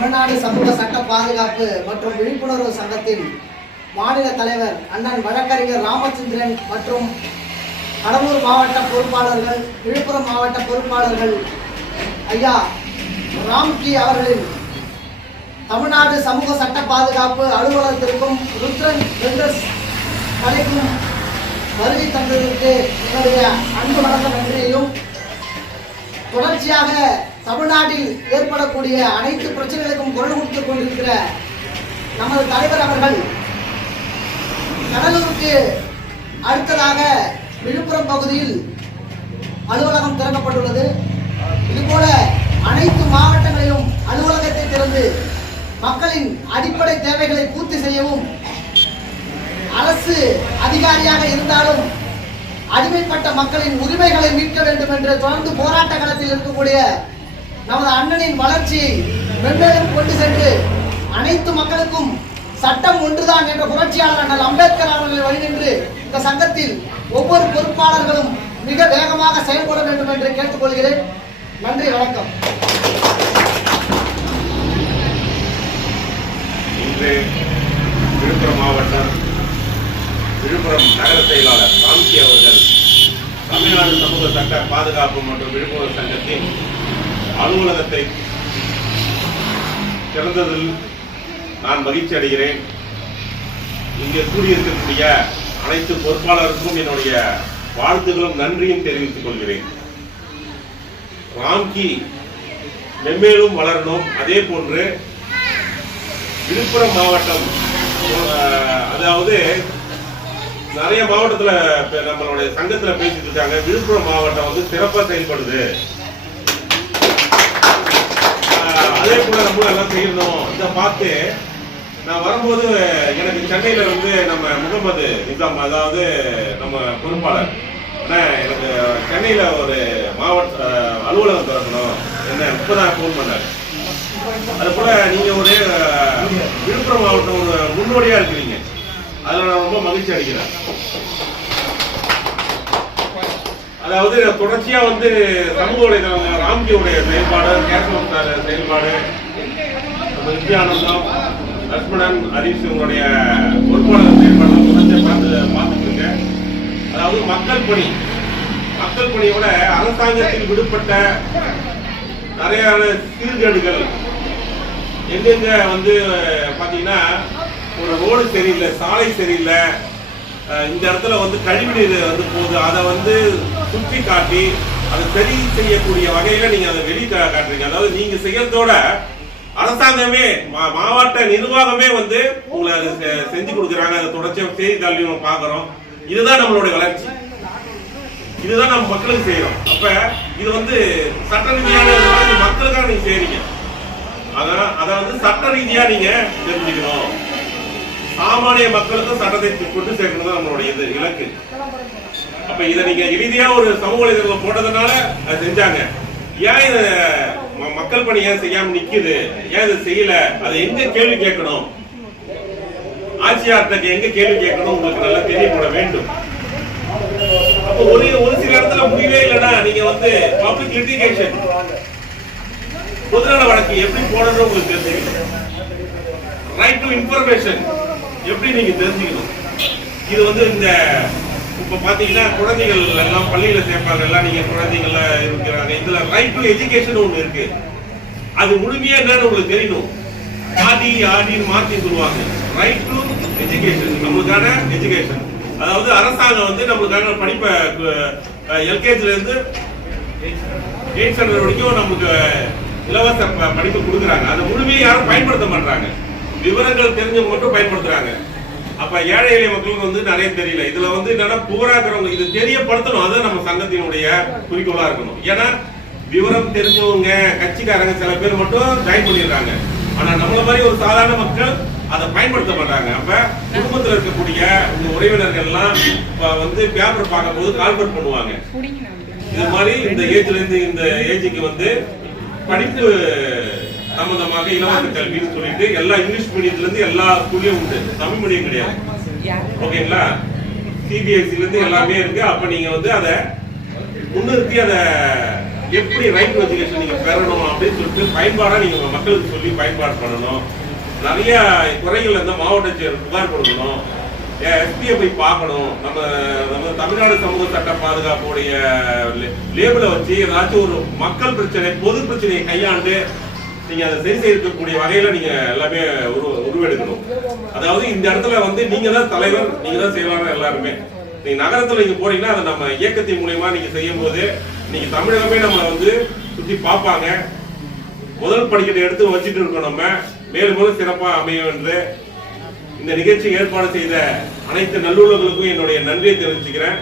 தமிழ்நாடு சமூக சட்ட பாதுகாப்பு மற்றும் விழிப்புணர்வு சங்கத்தின் மாநில தலைவர் அண்ணன் வழக்கறிஞர் ராமச்சந்திரன் மற்றும் கடலூர் மாவட்ட பொறுப்பாளர்கள் விழுப்புரம் மாவட்ட பொறுப்பாளர்கள் ஐயா ராம்கி அவர்களின் தமிழ்நாடு சமூக சட்ட பாதுகாப்பு அலுவலகத்திற்கும் ருத்ரன் வெல்டர்ஸ் கலைக்கும் வருகை தந்ததற்கு என்னுடைய அன்பு வழங்க நன்றியையும் தொடர்ச்சியாக தமிழ்நாட்டில் ஏற்படக்கூடிய அனைத்து பிரச்சனைகளுக்கும் குரல் கொடுத்துக் கொண்டிருக்கிற நமது தலைவர் அவர்கள் கடலூருக்கு அடுத்ததாக விழுப்புரம் பகுதியில் அலுவலகம் திறக்கப்பட்டுள்ளது. இதுபோல அனைத்து மாவட்டங்களிலும் அலுவலகத்தை திறந்து மக்களின் அடிப்படை தேவைகளை பூர்த்தி செய்யவும் அரசு அதிகாரியாக இருந்தாலும் அடிமைப்பட்ட மக்களின் உரிமைகளை மீட்க வேண்டும் என்று தொடர்ந்து போராட்ட களத்தில் இருக்கக்கூடிய நமது அண்ணனின் வளர்ச்சி மென்மேலும் கொண்டு சென்று அனைத்து மக்களுக்கும் சட்டம் ஒன்றுதான் என்ற புரட்சியாளர் அண்ணல் அம்பேத்கர் அவர்களை வழிநின்று இந்த சங்கத்தில் ஒவ்வொரு பொறுப்பாளர்களும் மிக வேகமாக செயல்பட வேண்டும் என்று கேட்டுக்கொள்கிறேன். நன்றி வணக்கம். இன்று விழுப்புரம் மாவட்டம் விழுப்புரம் நகர செயலாளர் ராம்கி அவர்கள் தமிழ்நாடு சமூக சட்ட பாதுகாப்பு மற்றும் விழுப்புரம் சங்கத்தின் அலுவலகத்தை திறந்ததில் நான் மகிழ்ச்சி அடைகிறேன். இங்கே கூடியிருக்கக்கூடிய அனைத்து பொறுப்பாளருக்கும் என்னுடைய வாழ்த்துகளும் நன்றியும் தெரிவித்துக் கொள்கிறேன். ராம்கி மென்மேலும் வளரணும். அதே போன்று விழுப்புரம் மாவட்டம் அதாவது நிறைய மாவட்டத்தில் நம்மளுடைய சங்கத்தில் பேசிட்டு இருக்காங்க. விழுப்புரம் மாவட்டம் வந்து சிறப்பாக செயல்படுது. அதே போல நம்ம எல்லாம் செய்யணும் இதை பார்த்து நான் வரும்போது எனக்கு சென்னையில வந்து நம்ம முகமது நிசாம் அதாவது நம்ம பொறுப்பாளர் ஏன்னா எனக்கு சென்னையில ஒரு மாவட்ட அலுவலகம் திறக்கணும். என்ன இப்பதான் ஃபோன் பண்ணாரு. அது போல நீங்க ஒரு விழுப்புரம் மாவட்டம் ஒரு முன்னோடியா இருக்கிறீங்க. அதுல நான் ரொம்ப மகிழ்ச்சி அடைகிறேன். அதாவது தொடர்ச்சியா வந்து சமூக வலைதளம் ராம்ஜியுடைய செயல்பாடு கேசவம் செயல்பாடு நம்ம நித்யானந்தம் லட்சுமணன் ஹரிஷ் இவங்களுடைய பொறுப்பாளர் செயல்பாடு தொடர்ச்சியா பார்த்து பார்த்துட்டு அதாவது மக்கள் பணி. மக்கள் பணியோட அரசாங்கத்தில் விடுபட்ட நிறைய சீர்கேடுகள். எங்கெங்க வந்து பாத்தீங்கன்னா ஒரு ரோடு சரியில்லை சாலை சரியில்லை இந்த இடத்துல வந்து கழிவுநீர் வந்து போகுது. அதை வந்து சுற்றி காட்டி அதை சரி செய்யக்கூடிய வகையில நீங்க அதை வெளி காட்டுறீங்க. அதாவது நீங்க செய்யறதோட அரசாங்கமே மா- மாவட்ட நிர்வாகமே வந்து உங்களை அதை செ- செஞ்சு கொடுக்குறாங்க. அதை தொடர்ச்சியாக செய்தித்தாள்லையும் நம்ம பார்க்குறோம். இதுதான் நம்மளுடைய வளர்ச்சி. இதுதான் நம்ம மக்களுக்கு செய்யறோம். அப்ப இது வந்து சட்ட ரீதியான இது மக்களுக்காக நீங்க செய்றீங்க. அதான் அதை வந்து சட்ட ரீதியா நீங்க தெரிஞ்சுக்கணும். சாமானிய மக்களுக்கும் சட்டத்தை கொண்டு சேர்க்கணும் நம்மளுடைய இது இலக்கு. அப்ப இதை நீங்க இறுதியா ஒரு சமூக இதில் போட்டதுனால அதை செஞ்சாங்க. ஏன் இதை ம- மக்கள் பணி ஏன் செய்யாம நிக்குது? ஏன் இதை செய்யல? அதை எங்க கேள்வி கேட்கணும்? ஆட்சியார்கிட்ட எங்க கேள்வி கேட்கணும்? உங்களுக்கு நல்லா தெரியப்பட வேண்டும். அப்ப ஒரு ஒரு சில இடத்துல முடியவே இல்லைன்னா நீங்க வந்து பப்ளிக் லிட்டிகேஷன் பொதுநல வழக்கு எப்படி போடணும் உங்களுக்கு தெரிஞ்சுக்கணும் ரைட் டு இன்ஃபர்மேஷன் எப்படி நீங்க தெரிஞ்சுக்கணும்? இது வந்து இந்த இப்ப பாத்தீங்கன்னா குழந்தைகள் எல்லாம் பள்ளியில சேர்ப்பாங்க எல்லாம் நீங்க குழந்தைகள் இருக்கிறாங்க. இதுல ரைட் டு எஜுகேஷன் ஒண்ணு இருக்கு. அது முழுமையா என்னன்னு உங்களுக்கு தெரியணும். ஆடி ஆடின்னு மாத்தி சொல்லுவாங்க. ரைட் டு எஜுகேஷன் நம்மளுக்கான எஜுகேஷன் அதாவது அரசாங்கம் வந்து நம்மளுக்கான படிப்பை எல்கேஜில இருந்து எயிட் ஸ்டாண்டர்ட் வரைக்கும் நமக்கு இலவச ப- படிப்பு கொடுக்குறாங்க. அதை முழுமையாக யாரும் பயன்படுத்த மாட்டாங்க விவரங்கள் தெரிஞ்சவங்க மட்டும் பயன்படுத்துறாங்க. அப்ப ஏழை எளிய மக்களுக்கு வந்து நிறைய தெரியல. இதுல வந்து என்னன்னா புவரா இருக்கிறவங்க இது தெரியப்படுத்தணும். அது நம்ம சங்கத்தினுடைய குறிக்கோளா இருக்கணும். ஏன்னா விவரம் தெரிஞ்சவங்க கட்சிக்காரங்க சில பேர் மட்டும் ஜாயின் பண்ணிடுறாங்க. ஆனா நம்மள மாதிரி ஒரு சாதாரண மக்கள் அதை பயன்படுத்த மாட்டாங்க. அப்ப குடும்பத்துல இருக்கக்கூடிய உங்க உறவினர்கள் எல்லாம் இப்ப வந்து பேப்பர் பார்க்கும்போது கால்பர் பண்ணுவாங்க. இது மாதிரி இந்த ஏஜ்ல இருந்து இந்த ஏஜுக்கு வந்து படிப்பு சம்பந்தமாக இலவச கல்வின்னு சொல்லிட்டு எல்லா இங்கிலீஷ் மீடியத்துல இருந்து எல்லா ஸ்கூல்லயும் உண்டு. தமிழ் மீடியம் கிடையாது. ஓகேங்களா? சிபிஎஸ்சில இருந்து எல்லாமே இருக்கு. அப்ப நீங்க வந்து அதை முன்னிறுத்தி அதை எப்படி ரைட் எஜுகேஷன் நீங்க பெறணும் அப்படின்னு சொல்லிட்டு பயன்பாடா நீங்க மக்களுக்கு சொல்லி பயன்பாடு பண்ணணும். நிறைய குறைகள் இருந்த மாவட்ட செயலர் புகார் கொடுக்கணும். எஸ்பியை போய் பார்க்கணும். நம்ம நம்ம தமிழ்நாடு சமூக சட்ட பாதுகாப்புடைய லேபிளை வச்சு ஏதாச்சும் ஒரு மக்கள் பிரச்சனை பொது பிரச்சனையை கையாண்டு நீங்க அதை சரி செய்யக்கூடிய வகையில நீங்க எல்லாமே உரு உருவெடுக்கணும். அதாவது இந்த இடத்துல வந்து நீங்க தான் தலைவர் நீங்க தான் செயலாளர் எல்லாருமே. நீங்க நகரத்துல நீங்க போறீங்கன்னா அதை நம்ம இயக்கத்தின் மூலியமா நீங்க செய்யும் போது நீங்க தமிழகமே நம்மளை வந்து சுத்தி பார்ப்பாங்க. முதல் படிக்கட்டை எடுத்து வச்சுட்டு இருக்கோம் நம்ம. மேலும் மேலும் சிறப்பா அமையும் என்று இந்த நிகழ்ச்சி ஏற்பாடு செய்த அனைத்து நல்லுள்ளவர்களுக்கும் என்னுடைய நன்றியை தெரிவிச்சுக்கிறேன்.